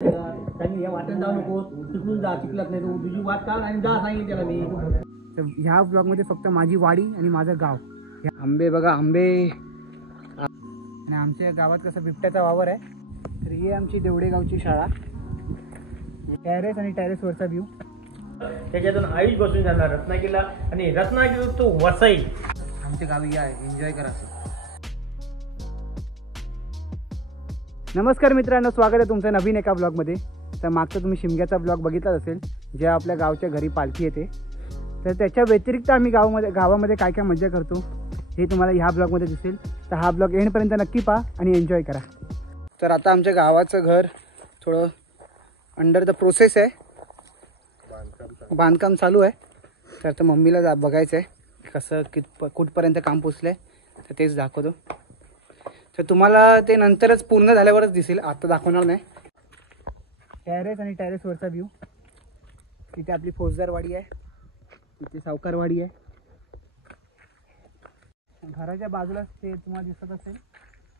त्यांनी या वाटेन जाऊ नको, तिकडून जा, चिखलात नाही तर तुझी वाट काढ आणि जा सांगितलं त्याला मी. तर ह्या ब्लॉगमध्ये फक्त माझी वाडी आणि माझं गाव. आंबे बघा, आंबे. आणि आमच्या गावात कसं बिबट्याचा वावर आहे. तर ही आमची देवडे गावची शाळा. टेरेस आणि टेरेसवरचा व्ह्यू. त्याच्यातून आयुष बसून जाणार रत्नागिरीला आणि रत्नागिरी तो वसई. आमच्या गावी या, एन्जॉय करा. नमस्कार मित्रांनो, स्वागत आहे तुमचं नवीन एका ब्लॉगमध्ये. तर मागचा तुम्ही शिमग्याचा ब्लॉग बघितलाच असेल, जे आपल्या गावच्या घरी पालखी येते. तर त्याच्या व्यतिरिक्त आम्ही गावामध्ये काय काय मजा करतो हे तुम्हाला ह्या ब्लॉगमध्ये दिसेल. तर हा ब्लॉग एंडपर्यंत नक्की पहा आणि एन्जॉय करा. तर आता आमच्या गावाचं घर थोडं अंडर द प्रोसेस आहे, बांधकाम चालू आहे. तर मम्मीला बघायचं आहे कसं कुठपर्यंत काम पोचलं आहे, तर तेच दाखवतो. तर तुम्हाला ते नंतरच पूर्ण झाल्यावरच दिसेल, आता दाखवणार नाही. टेरेस आणि टेरेसवरचा व्ह्यू. इथे आपली फौजदारवाडी आहे, इथे सावकारवाडी आहे. घराच्या बाजूलाच ते तुम्हाला दिसत असेल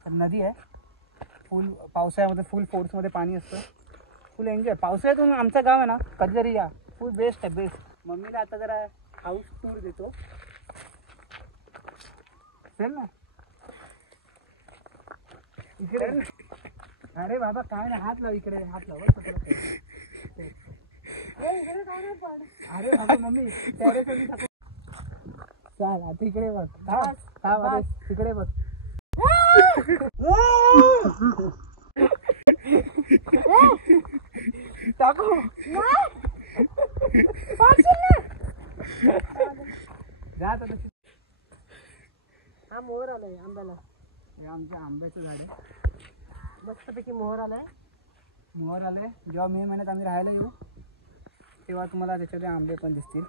तर नदी आहे. फुल पावसाळ्यामध्ये फुल फोर्समध्ये पाणी असतं. फुल एन्जॉय. पावसाळ्यातून आमचं गाव आहे ना, कधीतरी या, फुल बेस्ट आहे, बेस्ट. मम्मीला आता जरा हाऊस टूर देतो चल ना इकडे. अरे बाबा काय नाही, हात लाव इकडे, हात लाव. अरे बाबा मम्मी टेरेस चाल, आता इकडे बघ. हा तिकडे बघ. टाकू जात. हा मोहर आलाय आंब्याला. हे आमच्या आंब्याचं झाड आहे. मस्तपैकी मोहर आलाय. जेव्हा मे महिन्यात आम्ही राहायला येऊ तेव्हा तुम्हाला त्याच्यामध्ये आंबे पण दिसतील.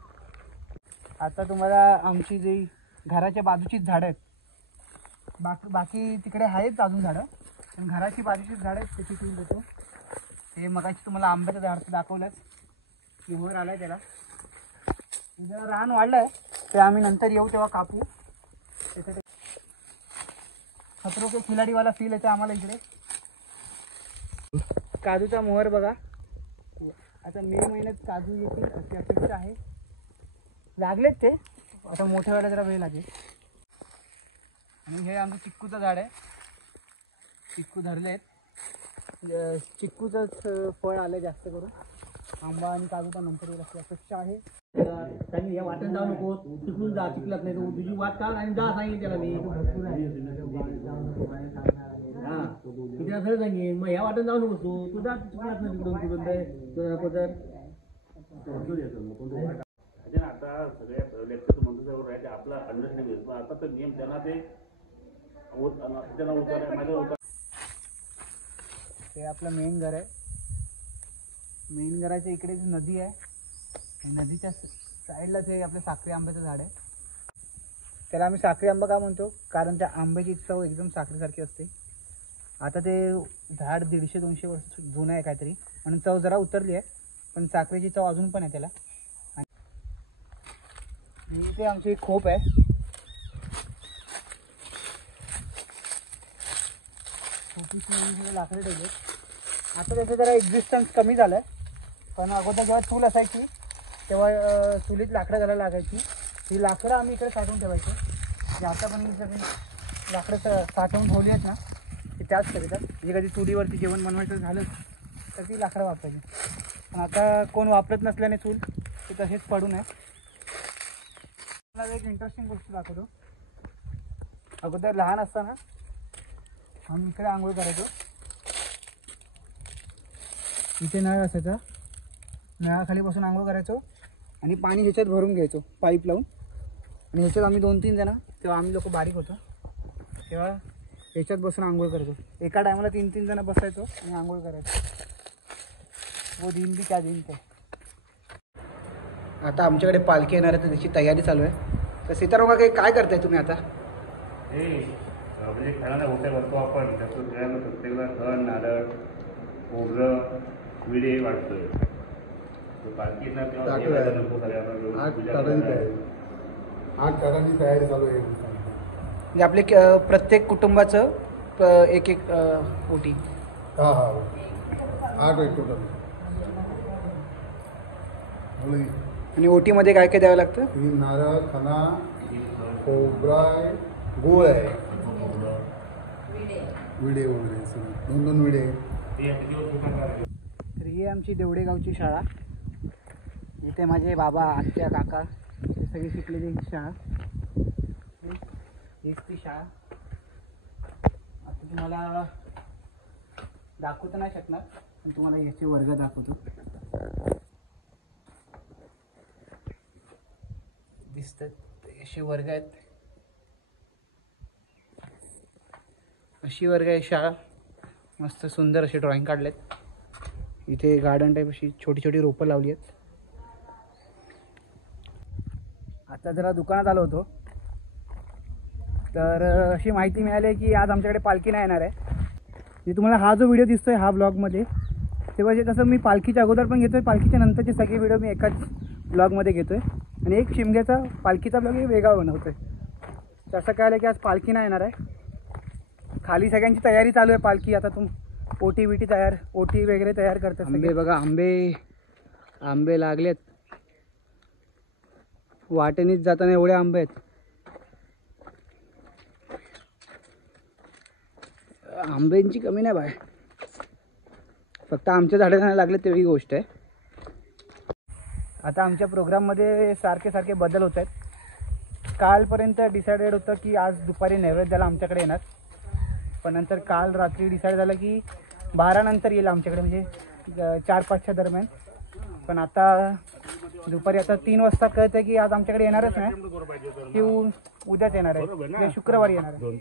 आता तुम्हाला आमची जी घराच्या बाजूचीच झाडं आहेत, बाकी तिकडे आहेत अजून झाडं, पण घराची बाजूचीच झाडं आहेत त्याची टूर देतो. ते मगाशी तुम्हाला आंब्याचं झाड दाखवलंच, मोहर आलाय त्याला. जरा रान वाढलंय ते आम्ही नंतर येऊ तेव्हा कापू. त्याच्यात खतरो के खिलाडीवाला फील येते आम्हाला इकडे. काजूचा मोहर बघा. आता मे महिन्यात काजू येतील अशी अपेक्षा आहे. लागलेत ते, आता मोठे व्हायला जरा वेळ लागेल. आणि हे आमचं चिक्कूचं झाड आहे. चिक्कू धरले आहेत. चिक्कूचंच फळ आलं जास्त करून. आंबा आणि काजूचा नंतर येईल अशी अपेक्षा आहे. त्यांनी या वाटेन जाऊ नको, तिकडून जा, चिखलात नाही तर तुझी वाट काढ आणि जा सांगितलं त्याला मी. हा तुझ्या खरं सांगेन, मग या वाटेन जाऊ नको, तू जा चिखलात नाही तिकडून आता सगळ्या लेक्चर म्हणतो आहे आपला अंडरस्टँडिंग. आता तर नियम त्यांना ते आपलं मेन घर आहे. मेन घराच्या इकडे जी नदी आहे, नदीच्या साईडला ते आपलं साखरी आंब्याचं झाड आहे. त्याला आम्ही साखरी आंबा का म्हणतो, कारण त्या आंब्याची चव एकदम साखरेसारखी असते. आता ते झाड 150-200 वर्ष जुनं आहे काहीतरी, म्हणून चव जरा उतरली आहे, पण साखरेची चव अजून पण आहे त्याला. आणि इथे आमची एक खोप आहे. खोपीची लाकडे ठेवले. आता त्याचं जरा एक्झिस्टन्स कमी झालं आहे, पण अगोदर जेव्हा चूल असायची तेव्हा चुलीत लाकडं घालायला लागायची. ही लाकडं आम्ही इकडे साठवून ठेवायचो. जे आता पण सगळी लाकडं साठवून ठेवली आहेत ना, ती त्याच करीतात. म्हणजे कधी चुलीवरती जेवण बनवायचं झालं तर ती लाकडं वापरायची. पण आता कोण वापरत नसल्याने चूल ते तसेच पडून आहे. मला एक इंटरेस्टिंग गोष्ट दाखवतो. अगोदर लहान असताना आम्ही इकडे आंघोळ करायचो. इथे नळ असायचा, नळाखाली बसून आंघोळ करायचो आणि पाणी ह्याच्यात भरून घ्यायचो पाईप लावून. आणि ह्याच्यात आम्ही 2-3 जण, तेव्हा आम्ही लोक बारीक होतो, तेव्हा ह्याच्यात बसून आंघोळ करायचो. एका टायमाला 3-3 जण बसायचो आणि आंघोळ करायचो. वो दिन भी क्या दिन थे. आता आमच्याकडे पालखी येणार आहे तर त्याची तयारी चालू आहे. तर सीताराम काही काय करताय तुम्ही आता? म्हणजे खेळायला होते बसतो आपण, त्यातून खेळायला प्रत्येकाला सण, नारळ, खोबरं, विडे वाटतोय. पालखी येणार तेव्हा आठ कारांची तयारी चालू आहे. म्हणजे आपले प्रत्येक कुटुंबाचं एक ओटी. हां हां 8 आहे टोटल. बोला की. आणि ओटीमध्ये काय काय द्यावं लागतं? ही नारळ, खना, खोबरा आहे, गूळ आहे, विडे वगैरे सगळं 2-2 विडे. तर ही आमची देवडेगावची शाळा. इथे माझे बाबा, आत्या, काका हे सगळी शिकलेली शाळा. हीच ती शाळा. आता तुम्हाला दाखवता नाही शकणार, पण तुम्हाला याचे वर्ग दाखवतो. दिसतात असे वर्ग आहेत. अशी वर्ग आहे शाळा. मस्त सुंदर असे ड्रॉइंग काढलेत. इथे गार्डन टाईप अशी छोटी छोटी रोपं लावली आहेत. आता जरा दुकानात आलो होतो, तर अशी माहिती मिळाली की आज आमच्याकडे पालखी नाही येणार आहे. मी तुम्हाला हा जो व्हिडिओ दिसतोय हा ब्लॉगमध्ये, तेव्हा जे कसं मी पालखीच्या अगोदर पण घेतोय, पालखीच्या नंतरचे सगळे व्हिडिओ मी एकाच ब्लॉगमध्ये घेतोय आणि एक शिमग्याचा पालखीचा ब्लॉग वेगळा बनवतोय. तर असं कळलं की आज पालखी नाही येणार आहे. खाली सगळ्यांची तयारी चालू आहे. पालखी आता ओटी तयार, ओटी वगैरे तयार करतात. आंबे बघा, आंबे लागलेत. वाटेनीच जाताना एवढे आंबे आहेत. आंब्यांची कमी नाही बाय, फक्त आमच्या झाडांना लागले तेवढी गोष्ट आहे. आता आमच्या प्रोग्राममध्ये सारखे बदल होत आहेत. कालपर्यंत डिसाइडेड होतं की आज दुपारी नैवेद्याला आमच्याकडे येणार, पण नंतर काल रात्री डिसाईड झालं की 12 नंतर येईल आमच्याकडे, म्हणजे 4-5च्या दरम्यान. पण आता दुपारी आता 3 वाजता कळतं आहे की आज आमच्याकडे येणारच नाही, की उद्याच येणार आहे, शुक्रवारी येणार आहे.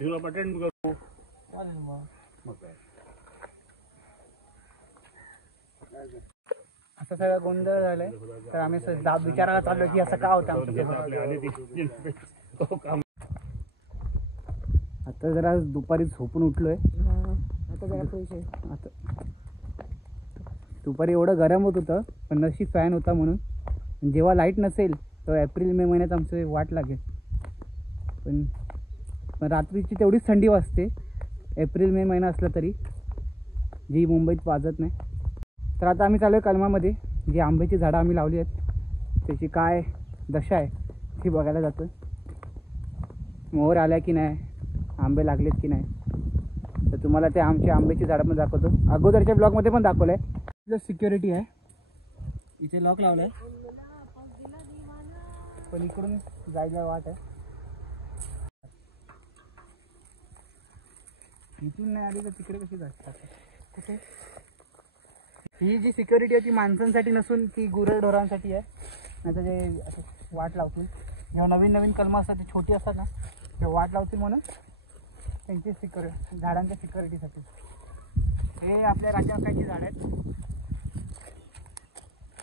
असं सगळं गोंधळ झालाय. तर आम्ही विचारायला चाललो की असं का होतं आमचं. आता जरा दुपारी झोपून उठलोय. आता जरा फ्रेश आहे. आता दुपारी एवढं गरम होत होतं, पण नशीब फॅन होता म्हणून. जेव्हा लाईट नसेल तेव्हा एप्रिल-मे महिन्यात आमचं वाट लागेल. पण रात्रीची तेवढीच थंडी वाजते एप्रिल-मे महिना असला तरी, जी मुंबईत वाजत नाही. तर आता आम्ही चालू आहे कलमामध्ये. जी आंब्याची झाडं आम्ही लावली आहेत त्याची काय दशा आहे ती बघायला जातो. मोहर आल्या की नाही, आंबे लागलेत की नाही, तर तुम्हाला ते आमची आंब्याची झाडं पण दाखवतो. अगोदरच्या ब्लॉगमध्ये पण दाखवलं आहे. इथलं सिक्युरिटी आहे, इथे लॉक लावलं आहे, पण इकडून जायला वाट आहे. इथून नाही आली तर तिकडे कशी जातात? कुठे? ही जी सिक्युरिटी आहे ती माणसांसाठी नसून ती गुरेढोरांसाठी आहे. नाही तर जे वाट लावतील, जेव्हा नवीन कलमं असतात, ते छोटी असतात ना, ते वाट लावतील म्हणून त्यांची सिक्युरिटी, झाडांच्या सिक्युरिटीसाठी. हे आपल्या राजाकाची झाडं आहेत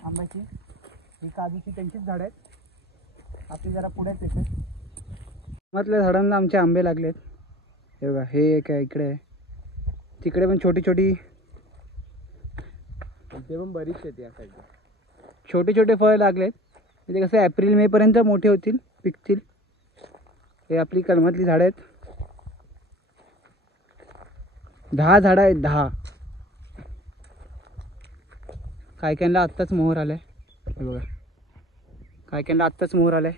आंब्याची. ही काजूची त्यांचीच झाडं आहेत. आपली जरा पुढेच येते. मधल्या झाडांना आमचे आंबे लागलेत. हे बघा, हे एक आहे, इकडे आहे, तिकडे पण छोटी ते पण बरीच आहेत. या साईडला छोटे फळ लागलेत. म्हणजे कसं एप्रिल-मे पर्यंत मोठे होतील, पिकतील. हे आपली कलमातली झाडं आहेत. 10 झाडं आहेत, 10. कायक्यांना आत्ताच मोहर आलाय. हे बघा, कायक्यांना आत्ताच मोहर आलाय.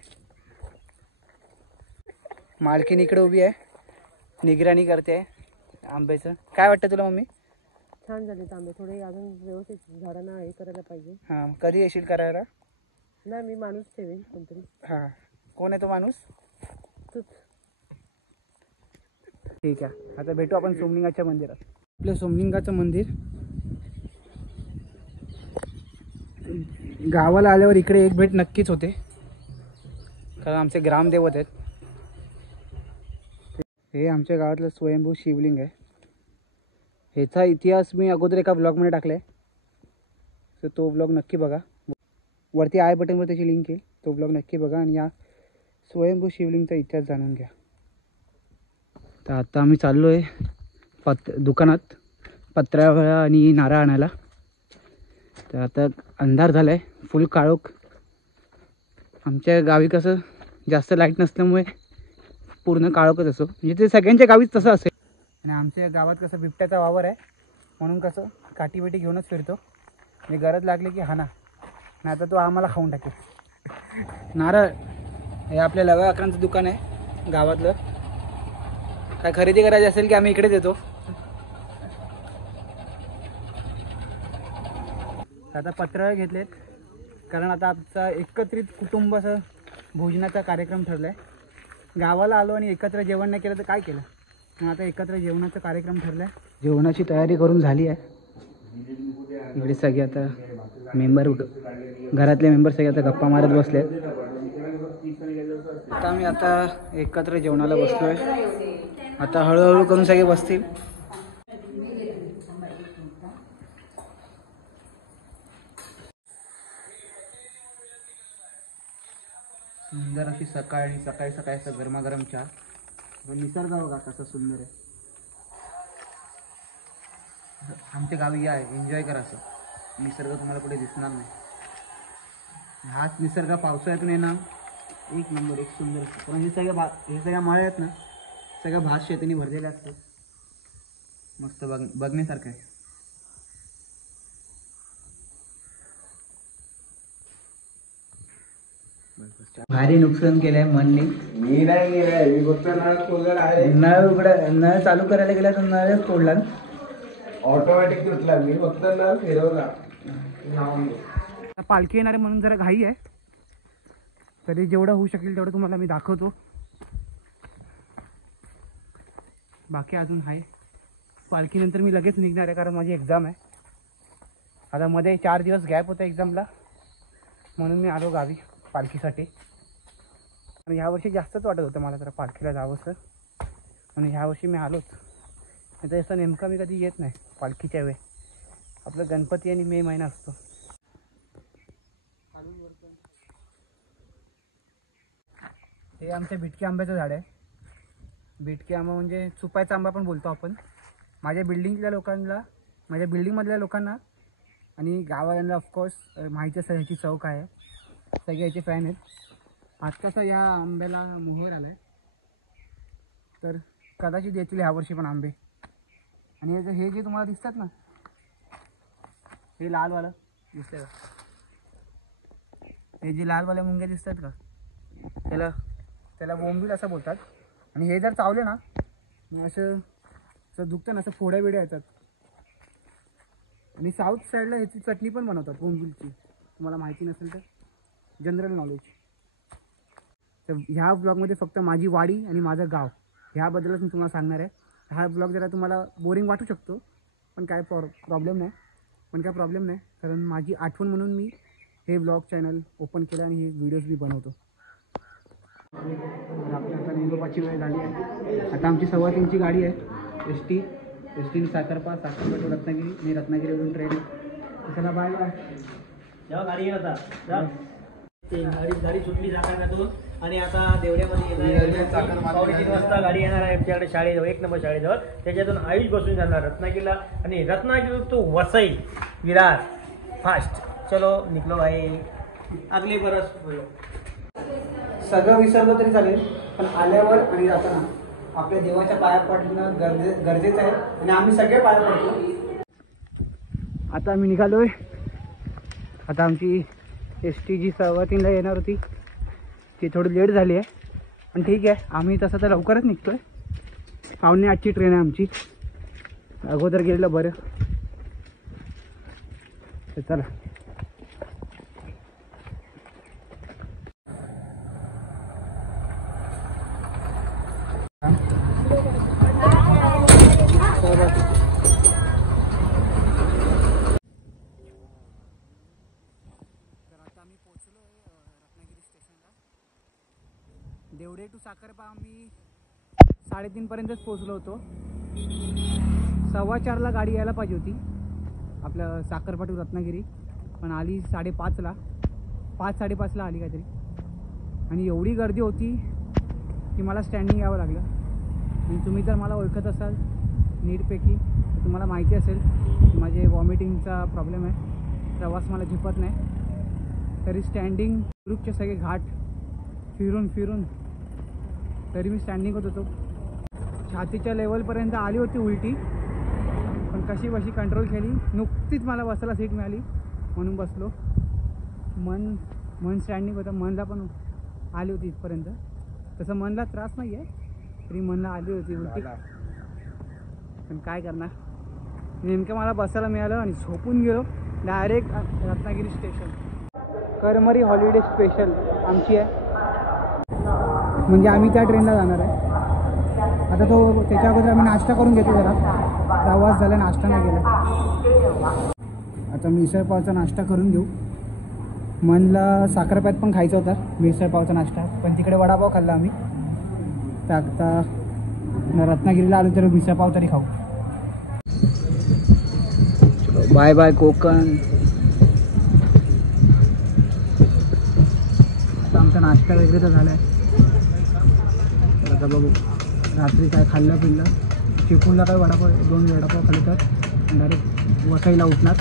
मालकीन इकडे उभी आहे, निगराणी करते आंब्याचं. काय वाटतं तुला मम्मी? छान झाले आंबे, थोडे अजून व्यवस्थित झाडांना हे करायला पाहिजे. हां, कधी येशील करायला? नाही, मी माणूस ठेवेन कोणतरी. हां, कोण आहे तो माणूस? तूच. ठीक आहे, आता भेटू आपण सोमलिंगाच्या मंदिरात. आपलं सोमलिंगाचं मंदिर गावाला आल्यावर इकडे एक भेट नक्कीच होते, कारण आमचे ग्रामदेवत आहेत. हे आमच्या गावातलं स्वयंभू शिवलिंग आहे. ह्याचा इतिहास मी अगोदर एका ब्लॉगमध्ये टाकला आहे, तर तो ब्लॉग नक्की बघा. वरती आय बटनवर त्याची लिंक येईल, तो ब्लॉग नक्की बघा आणि या स्वयंभू शिवलिंगचा इतिहास जाणून घ्या. तर आता आम्ही चाललो आहे दुकानात पत्र्या आणि नारळ आणायला. तर आता अंधार झाला आहे, फुल काळोख. आमच्या गावी कसं जास्त लाईट नसल्यामुळे पूर्ण काळोखच असो, म्हणजे ते सगळ्यांच्या गावीच तसं असेल. आणि आमच्या गावात कसं बिबट्याचा वावर आहे, म्हणून कसं काठीबिटी घेऊनच फिरतो आणि गरज लागली की हाना, नाही तर तो आम्हाला खाऊन टाकेल. नारळ हे आपल्या लव्या अकरांचं दुकान आहे गावातलं. काय खरेदी करायची असेल की आम्ही इकडेच येतो. आता पत्र घेतलेत कारण आता आमचा एकत्रित कुटुंब असं भोजनाचा कार्यक्रम ठरला आहे. गावाला आलो आणि एकत्र जेवण नाही केलं तर काय केलं, मग आता एकत्र जेवणाचा कार्यक्रम ठरला आहे. जेवणाची तयारी करून झाली आहे. इकडे सगळे आता मेंबर, घरातले मेंबर सगळे आता गप्पा मारत बसले. आता आम्ही आता एकत्र जेवणाला बसलोय. आता हळूहळू करून सगळे बसतील. सुंदर अशी सकाळी सकाळी सकाळी असं गरमागरम चहा. निसर्ग बघा कसा सुंदर आहे. आमच्या गावी या एन्जॉय करा. असं निसर्ग तुम्हाला कुठे दिसणार नाही. हाच निसर्ग पावसाळ्यातून येणार एक नंबर, एक सुंदर. कारण हे सगळ्या माळे आहेत ना, सगळ्या भात शेतीने भरलेले असतात. मस्त बघण्यासारखं आहे. भारी नुकसान केलंय मनने. मी नाही गेलाय, मी फक्त नळ खोलला आहे. नळ चालू करायला गेला तर नळच तोडला. ऑटोमॅटिक तुटला, मी फक्त नळ फिरवला. पालखी येणार आहे म्हणून जरा घाई आहे. तरी जेवढं होऊ शकेल तेवढं तुम्हाला मी दाखवतो. बाकी अजून आहे. पालखीनंतर मी लगेच निघणार आहे कारण माझी एक्झाम आहे. आता मध्ये 4 दिवस गॅप होता एक्झामला, म्हणून मी आलो गावी पालखीसाठी. आणि ह्यावर्षी जास्तच वाटत होतं मला जरा पालखीला जावंसं, आणि ह्यावर्षी मी आलोच. नाही तर असं नेमका मी कधी येत नाही पालखीच्या वेळी. आपलं गणपती आणि मे महिना असतो. हे आमच्या बिटकी आंब्याचं झाड आहे. बिटकी आंबा म्हणजे चुपायचा आंबा पण बोलतो आपण. माझ्या बिल्डिंगमधल्या लोकांना आणि गावाल्यांना ऑफकोर्स माहिती असेल ह्याची चव काय आहे. सगळे याचे फॅन आहेत. आत्ताचा या आंब्याला मोहर आला आहे, तर कदाचित येतील ह्यावर्षी पण आंबे. आणि हे जे तुम्हाला दिसतात ना, हे लालवालं दिसतंय का, हे जे लालवाल्या मुंग्या दिसतात का, त्याला बोंबील असं बोलतात. आणि हे जर चावले ना, असं दुखतं ना, असं फोड्या बिड्या येतात. आणि साऊथ साईडला ह्याची चटणी पण बनवतात बोंबीलची. तुम्हाला माहिती नसेल तर जनरल नॉलेज. तर ह्या ब्लॉगमध्ये फक्त माझी वाडी आणि माझं गाव ह्याबद्दलच मी तुम्हाला सांगणार आहे. हा ब्लॉग जरा तुम्हाला बोरिंग वाटू शकतो, पण काय प्रॉब्लेम नाही. कारण माझी आठवण म्हणून मी हे ब्लॉग चॅनल ओपन केलं आणि हे व्हिडिओज मी बनवतो. तर आपल्या आता निरोपाची वेळ झाली आहे. आता आमची 3:15ची गाडी आहे. S T Sakharpa to Ratnagiri. मी रत्नागिरीवरून ट्रेन. चला बाय बाय. जेव्हा गाडी येत होता गाडी सुटली साखरपातून आणि आता देवड्यामध्ये 3:15 वाजता गाडी येणार आहे आमच्याकडे शाळेजवळ, 1 नंबर शाळेजवळ. त्याच्यातून आयुष बसून जाणार रत्नागिरीला. आणि रत्नागिरी तो वसई विरार फास्ट. चलो निकलो भाई, अगले बरस बोलो. सगळं विसरलं तरी चालेल, पण आल्यावर आणि जाताना आपल्या देवाच्या पाया पडणं गरजेचं आहे. आणि आम्ही सगळे पाया पडतो. आता आम्ही निघालोय. आता आमची ST जी 3:15ला येणार होती ती थोडी लेट झाली आहे, पण ठीक आहे. आम्ही तसं तर लवकरच निघतोय. 7:45ची ट्रेन आहे आमची. अगोदर गेलेलं बरं. तर चला. देवडे टू साखरपा आम्ही 3:30पर्यंतच पोचलो होतो. 4:15ला गाडी यायला पाहिजे होती आपलं साखरपा टू रत्नागिरी, पण आली 5:30ला. 5-5:30ला आली काहीतरी. आणि एवढी गर्दी होती की मला स्टँडिंग यावं लागलं. आणि तुम्ही जर मला ओळखत असाल नीटपैकी तर तुम्हाला माहिती असेल की माझे वॉमिटिंगचा प्रॉब्लेम आहे. प्रवास मला झेपत नाही. तरी स्टँडिंग ग्रुपचे सगळे घाट फिरून तरी मी स्टँडिंग होत होतो. छातीच्या लेवलपर्यंत आली होती उलटी, पण कशी बशी कंट्रोल केली. नुकतीच मला बसायला सीट मिळाली म्हणून बसलो. मन स्टँडिंग होतं. मनला पण आली होती इथपर्यंत. तसं मनला त्रास नाही आहे, तरी मनला आली होती उलटी. पण काय करणार, नेमकं मला बसायला मिळालं आणि झोपून गेलो direct Ratnagiri station. Karmali holiday special आमची आहे, म्हणजे आम्ही त्या ट्रेनला जाणार आहे. आता त्याच्या अगोदर आम्ही नाश्ता करून घेतो. जरा प्रवास झाला, नाश्ता नाही केला. आता मिसळपावचा नाश्ता करून घेऊ. मनला साखरप्यात पण खायचा होता मिसळपावचा नाश्ता, पण तिकडे वडापाव खाल्ला आम्ही. तर आता रत्नागिरीला आलो तर मिसळपाव तरी खाऊ. Bye bye Konkan. आता आमचा नाश्ता वगैरे तर झाला आहे. आता बघू रात्री काय खाल्लं पिल्लं. चिपळूणला काय 2 वडापाव खाल्ले तर डायरेक्ट वसईला उठणार.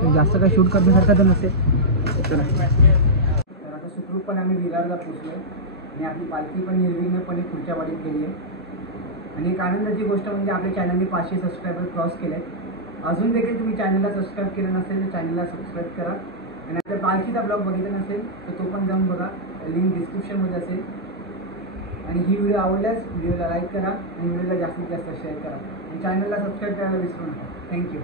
तर जास्त काय शूट करण्यासारखं तर नसेल. तर आता सुखरूपपणे आम्ही विरारला पोचलो आणि आपली पालखी पण निर्विघ्नपणे पुढच्या वाडीत गेली आहे. आणि एक आनंदाची गोष्ट म्हणजे आपल्या चॅनलने 500 सबस्क्रायबर क्रॉस केले आहेत. अजून देखील तुम्ही चॅनलला सबस्क्राईब केलं नसेल तर चॅनलला सबस्क्राईब करा. आणि जर पालखीचा ब्लॉग बघितला नसेल तर तो पण जाऊन बघा, लिंक डिस्क्रिप्शनमध्ये असेल. आणि ही व्हिडिओ आवडल्यास व्हिडिओला लाईक करा आणि व्हिडिओला जास्तीत जास्त शेअर करा आणि चॅनलला सबस्क्राईब करायला विसरू नका. थँक्यू.